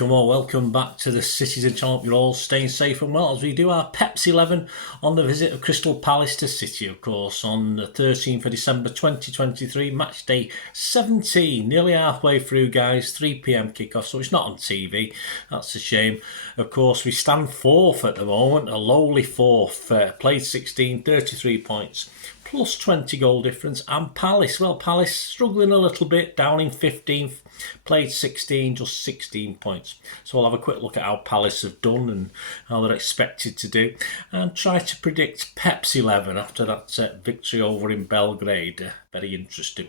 welcome back to the Citizen channel. You're all staying safe and well as we do our Pepsi 11 on the visit of Crystal Palace to City, of course, on the 13th of December 2023, match day 17, nearly halfway through, guys, 3 p.m. kickoff, so it's not on TV. That's a shame. Of course, we stand fourth at the moment, a lowly fourth, played 16, 33 points. Plus 20 goal difference, and Palace struggling a little bit, down in 15th, played 16, just 16 points. So we'll have a quick look at how Palace have done and how they're expected to do, and try to predict Pepsi 11 after that victory over in Belgrade. Very interesting.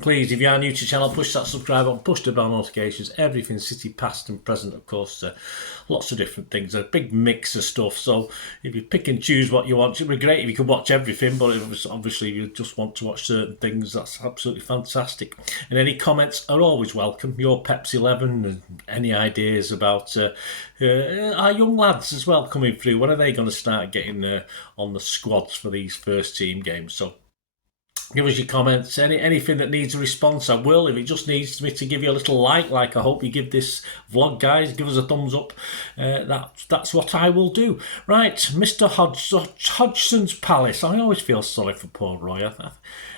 Please, if you are new to the channel, push that subscribe button, push the bell notifications, everything City past and present, of course. Lots of different things, a big mix of stuff. So if you pick and choose what you want, it would be great if you could watch everything, but obviously if you just want to watch certain things, that's absolutely fantastic. And any comments are always welcome. Your Pepsi 11 and any ideas about our young lads as well coming through. When are they going to start getting on the squads for these first team games? So give us your comments, anything that needs a response, I will. If it just needs me to give you a little like I hope you give this vlog, guys, give us a thumbs up. That's what I will do. Right, Mr. Hodgson's Palace. I always feel sorry for poor Roy.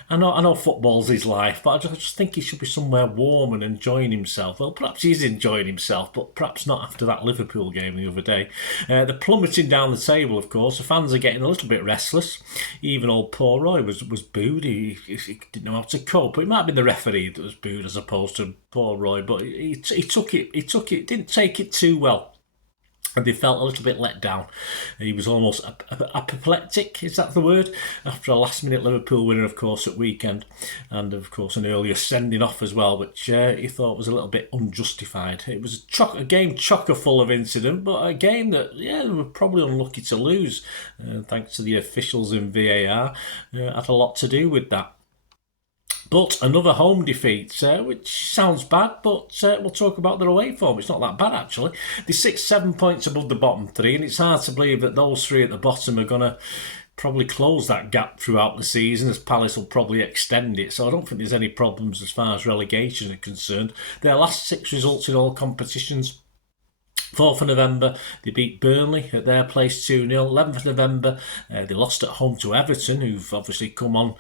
I know football's his life, but I just think he should be somewhere warm and enjoying himself. Well, perhaps he's enjoying himself, but perhaps not after that Liverpool game the other day. They're plummeting down the table, of course. The fans are getting a little bit restless. Even old poor Roy was booed. He didn't know how to cope. It might have been the referee that was booed as opposed to poor Roy, but he took it. Didn't take it too well. And they felt a little bit let down. He was almost apoplectic, is that the word? After a last-minute Liverpool winner, of course, at weekend. And, of course, an earlier sending off as well, which he thought was a little bit unjustified. It was a game chocker full of incident, but a game that, they were probably unlucky to lose. Thanks to the officials in VAR. Had a lot to do with that. But another home defeat, which sounds bad, but we'll talk about their away form. It's not that bad, actually. They're 7 points above the bottom three, and it's hard to believe that those three at the bottom are going to probably close that gap throughout the season, as Palace will probably extend it. So I don't think there's any problems as far as relegation are concerned. Their last 6 results in all competitions: 4th of November, they beat Burnley at their place 2-0. 11th of November, they lost at home to Everton, who've obviously come on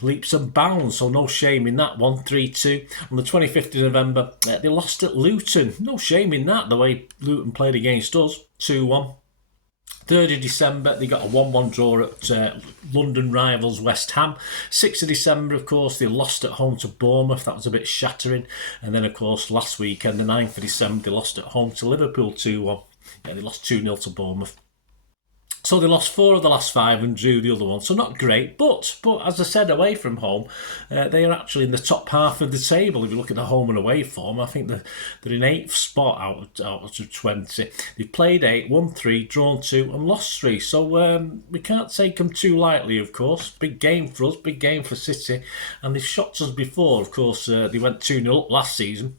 leaps and bounds, so no shame in that one, 3-2. On the 25th of November, they lost at Luton. No shame in that, the way Luton played against us, 2-1. 3rd of December, they got a 1-1 draw at London rivals West Ham. 6th of December, of course, they lost at home to Bournemouth. That was a bit shattering. And then, of course, last weekend, the 9th of December, they lost at home to Liverpool 2-1. They lost 2-0 to Bournemouth. So they lost 4 of the last 5 and drew the other one. So not great, but as I said, away from home, they are actually in the top half of the table. If you look at the home and away form, I think they're in 8th spot out of 20. They've played 8, won 3, drawn 2 and lost 3. So we can't take them too lightly, of course. Big game for us, big game for City. And they've shocked us before, of course. They went 2-0 up last season.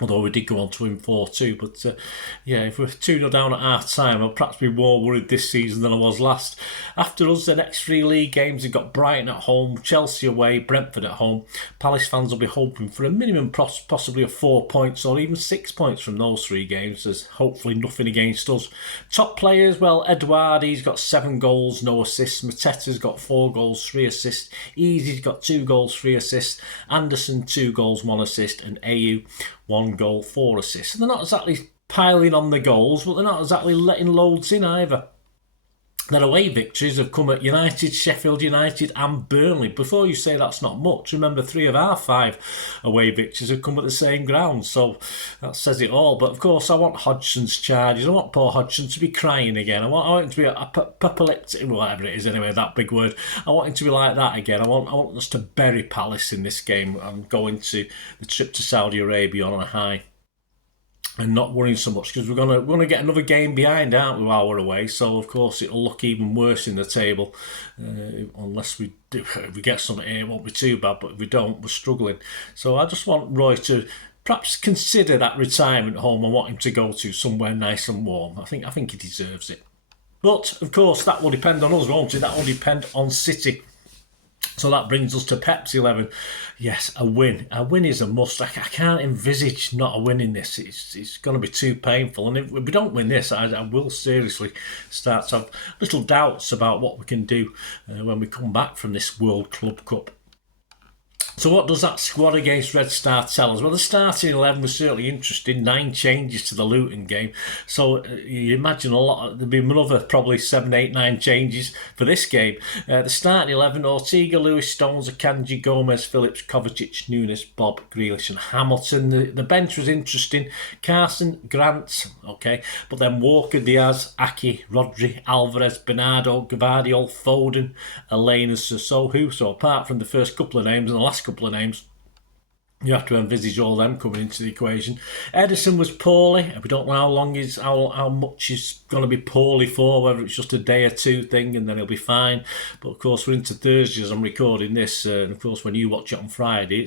Although we did go on to win 4-2. But if we're 2-0 down at half-time, I'll perhaps be more worried this season than I was last. After us, the next 3 league games, they've got Brighton at home, Chelsea away, Brentford at home. Palace fans will be hoping for a minimum possibly of 4 points or even 6 points from those 3 games. There's hopefully nothing against us. Top players, well, Edouard, he's got 7 goals, no assists. Mateta's got 4 goals, 3 assists. Easy's got 2 goals, 3 assists. Anderson, 2 goals, 1 assist. And Ayew, 1 goal, 4 assists. And they're not exactly piling on the goals, but they're not exactly letting loads in either. Their away victories have come at United, Sheffield United and Burnley. Before you say that's not much, remember 3 of our 5 away victories have come at the same ground. So that says it all. But of course, I want Hodgson's charges. I want poor Hodgson to be crying again. I want him to be apoplectic, whatever it is anyway, that big word. I want him to be like that again. I want us to bury Palace in this game and go into the trip to Saudi Arabia on a high. And not worrying so much, because we're gonna get another game behind, aren't we, while we're away? So of course it'll look even worse in the table, unless we do. If we get something here, it won't be too bad. But if we don't, we're struggling. So I just want Roy to perhaps consider that retirement home. I want him to go to somewhere nice and warm. I think he deserves it. But of course that will depend on us, won't it? That will depend on City. So that brings us to Pep's 11. Yes, a win. A win is a must. I can't envisage not a win in this. It's going to be too painful. And if we don't win this, I will seriously start to have little doubts about what we can do when we come back from this World Club Cup. So what does that squad against Red Star tell us? Well, the starting 11 was certainly interesting. 9 changes to the Luton game. So you imagine there'll be another probably 7, 8, 9 changes for this game. The starting 11, Ortega, Lewis, Stones, Akanji, Gomez, Phillips, Kovacic, Nunes, Bob, Grealish and Hamilton. The bench was interesting. Carson, Grant, okay. But then Walker, Diaz, Aki, Rodri, Alvarez, Bernardo, Gvardiol, Foden, Elena, Sissoko. So apart from the first couple of names and the last couple of names, you have to envisage all them coming into the equation. Edison was poorly. We don't know how much he's going to be poorly for, whether it's just a day or two thing and then he'll be fine. But of course, we're into Thursday as I'm recording this, and of course, when you watch it on Friday,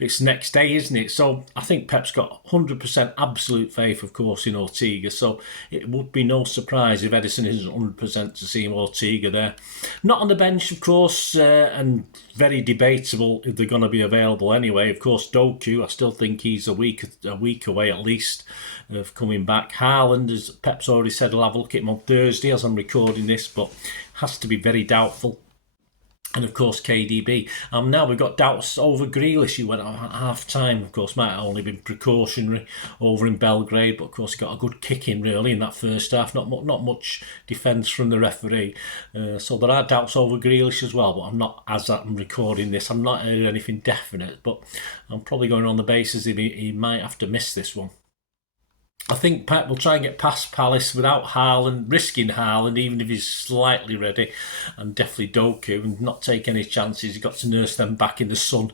it's next day, isn't it? So I think Pep's got 100% absolute faith, of course, in Ortega. So it would be no surprise if Edison isn't 100% to see Ortega there. Not on the bench, of course, and very debatable if they're going to be available anyway. Of course, Doku, I still think he's a week away at least of coming back. Haaland, as Pep's already said, I'll have a look at him on Thursday as I'm recording this, but has to be very doubtful. And of course, KDB. Now we've got doubts over Grealish. He went at half time. Of course, might have only been precautionary over in Belgrade, but of course, he got a good kick in really in that first half. Not much defence from the referee. So there are doubts over Grealish as well, but I'm not, as I'm recording this, I'm not hearing anything definite, but I'm probably going on the basis he might have to miss this one. I think Pep will try and get past Palace without Haaland, risking Haaland, even if he's slightly ready, and definitely Doku, and not take any chances. He's got to nurse them back in the sun.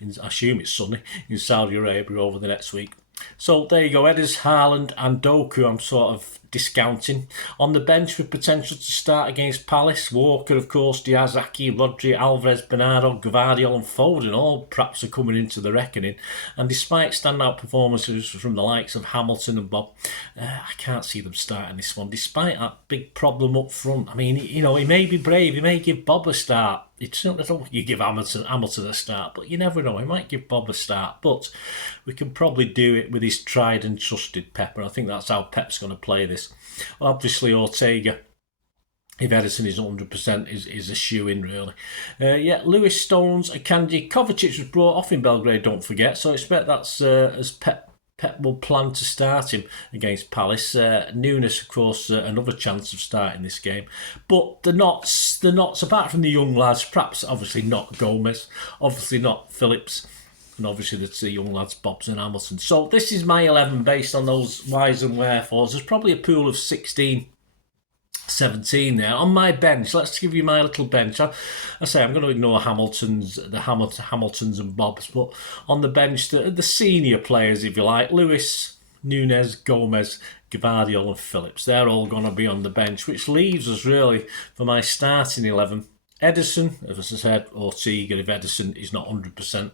I assume it's sunny in Saudi Arabia over the next week. So there you go, Edders, Haaland and Doku I'm sort of discounting. On the bench with potential to start against Palace, Walker, of course, Diaz, Aki, Rodri, Alvarez, Bernardo, Gvardiol and Foden all perhaps are coming into the reckoning. And despite standout performances from the likes of Hamilton and Bob, I can't see them starting this one, despite that big problem up front. I mean, you know, he may be brave, he may give Bob a start. It's certainly not you give Hamilton a start, but you never know. He might give Bob a start, but we can probably do it with his tried and trusted Pepper. I think that's how Pep's going to play this. Obviously, Ortega, if Edison is 100%, is a shoe-in, really. Lewis, Stones, Akanji, Kovacic was brought off in Belgrade, don't forget, so I expect that's as Pep will plan to start him against Palace. Nunes, of course, another chance of starting this game. But the knots, apart from the young lads, perhaps obviously not Gomez, obviously not Phillips, and obviously the young lads, Bobs and Hamilton. So this is my 11 based on those whys and wherefores. There's probably a pool of 16, 17 there. On my bench, let's give you my little bench. I say I'm going to ignore Hamiltons and Bobs, but on the bench, the senior players, if you like, Lewis, Nunes, Gomez, Gvardiol and Phillips. They're all going to be on the bench, which leaves us really for my starting 11. Edison, as I said, Ortega if Edison is not 100%.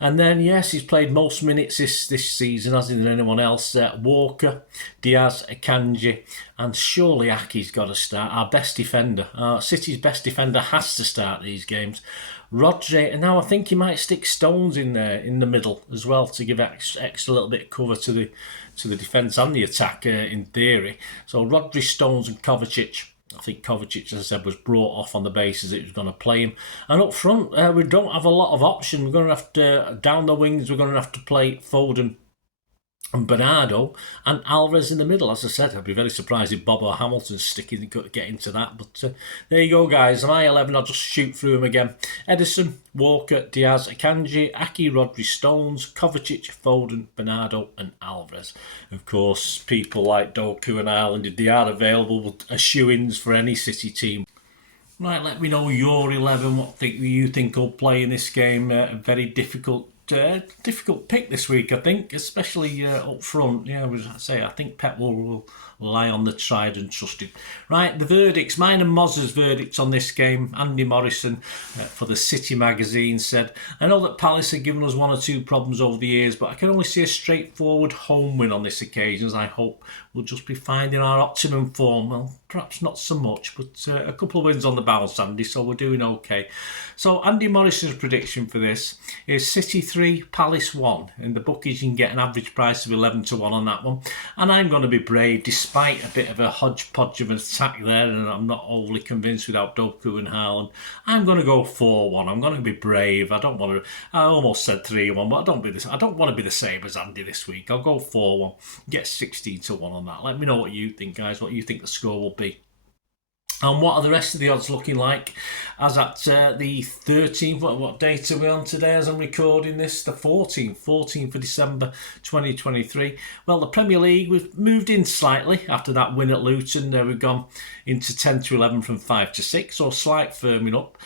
And then, yes, he's played most minutes this season, as in anyone else. Walker, Diaz, Akanji, and surely Aki's got to start. Our best defender, City's best defender, has to start these games. Rodri, and now I think he might stick Stones in there in the middle as well to give extra little bit of cover to the defence and the attack in theory. So Rodri, Stones, and Kovacic. I think Kovacic, as I said, was brought off on the basis that he was going to play him. And up front, we don't have a lot of option. We're going to have to, down the wings, we're going to have to play Foden and Bernardo and Alvarez in the middle. As I said, I'd be very surprised if Bob or Hamilton's get into that. But there you go, guys. My 11, I'll just shoot through them again. Edison, Walker, Diaz, Akanji, Aki, Rodri, Stones, Kovacic, Foden, Bernardo and Alvarez. Of course, people like Doku and Ireland, if they are available, are shoe-ins for any City team. Right, let me know your 11. What you think will play in this game? Very difficult pick this week, I think, especially up front. Yeah, I think Pep will lie on the tried and trusted. Right, the verdicts. Mine and Moz's verdict on this game. Andy Morrison for the City magazine said, I know that Palace have given us one or two problems over the years, but I can only see a straightforward home win on this occasion, as I hope we'll just be finding our optimum form. Well, perhaps not so much, but a couple of wins on the bounce, Andy, so we're doing okay. So Andy Morrison's prediction for this is City 3, Palace 1. In the bookies, you can get an average price of 11 to 1 on that one. And I'm going to be brave, despite a bit of a hodgepodge of an attack there, and I'm not overly convinced without Doku and Haaland. I'm going to go 4-1. I'm going to be brave. I almost said 3-1, but I don't want to be the same as Andy this week. I'll go 4-1. Get 16 to 1 on that. Let me know what you think, guys, what you think the score will be. And what are the rest of the odds looking like as at the 13th? What date are we on today as I'm recording this? The 14th of December 2023. Well, the Premier League, we've moved in slightly after that win at Luton. We've gone into 10 to 11 from 5 to 6, so slight firming up.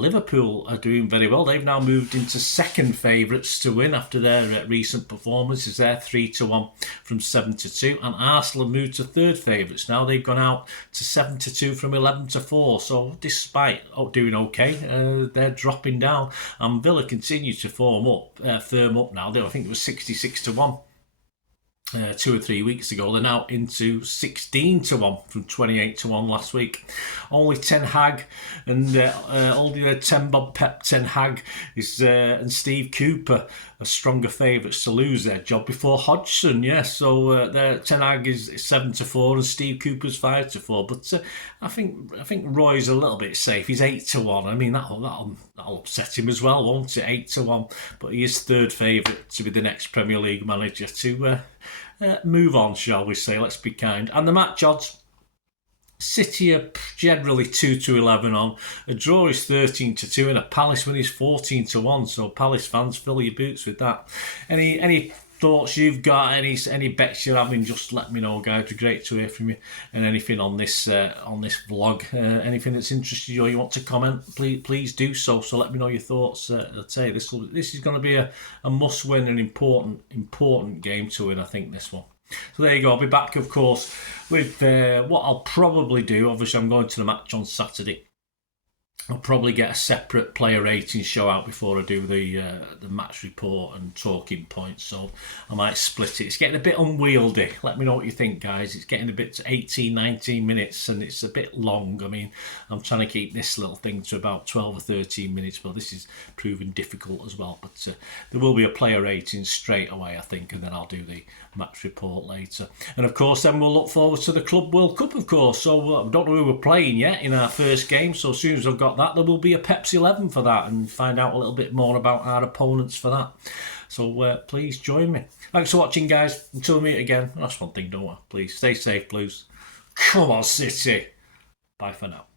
Liverpool are doing very well. They've now moved into second favourites to win after their recent performances. They're 3 to 1 from 7 to 2. And Arsenal have moved to third favourites. Now they've gone out to 7 to 2 from 11 to 4. So despite doing okay, they're dropping down. And Villa continue to firm up now. I think it was 66 to 1. 2 or 3 weeks ago. They're now into 16 to 1 from 28 to 1 last week. Only Ten Hag and only Pep Ten Hag and Steve Cooper are stronger favourites to lose their job before Hodgson. So Ten Hag is 7 to 4 and Steve Cooper's 5 to 4. But I think Roy's a little bit safe. He's 8 to 1. I mean that'll upset him as well, won't it? 8 to 1. But he is third favourite to be the next Premier League manager to move on, shall we say. Let's be kind. And the match odds, City are generally 2 to 11 on. A draw is 13 to 2 and a Palace win is 14 to 1. So Palace fans, fill your boots with that. Any thoughts you've got, any bets you're having, just let me know, guys. It'd be great to hear from you. And anything on this vlog, anything that's interested you or you want to comment, please do so. So let me know your thoughts. I'd say this is going to be a must win, an important game to win, I think, this one. So there you go. I'll be back, of course, with what I'll probably do. Obviously, I'm going to the match on Saturday. I'll probably get a separate player rating show out before I do the match report and talking points. So I might split it. It's getting a bit unwieldy. Let me know what you think, guys. It's getting a bit to 18, 19 minutes and it's a bit long. I mean, I'm trying to keep this little thing to about 12 or 13 minutes, but this is proving difficult as well. But there will be a player rating straight away, I think, and then I'll do the match report later. And of course, then we'll look forward to the Club World Cup, of course. So I don't know who we're playing yet in our first game. So as soon as I've got that, there will be a Pepsi 11 for that and find out a little bit more about our opponents for that. So please join me. Thanks for watching, guys. Until we meet again. That's one thing, don't I? Please stay safe, Blues. Come on, City. Bye for now.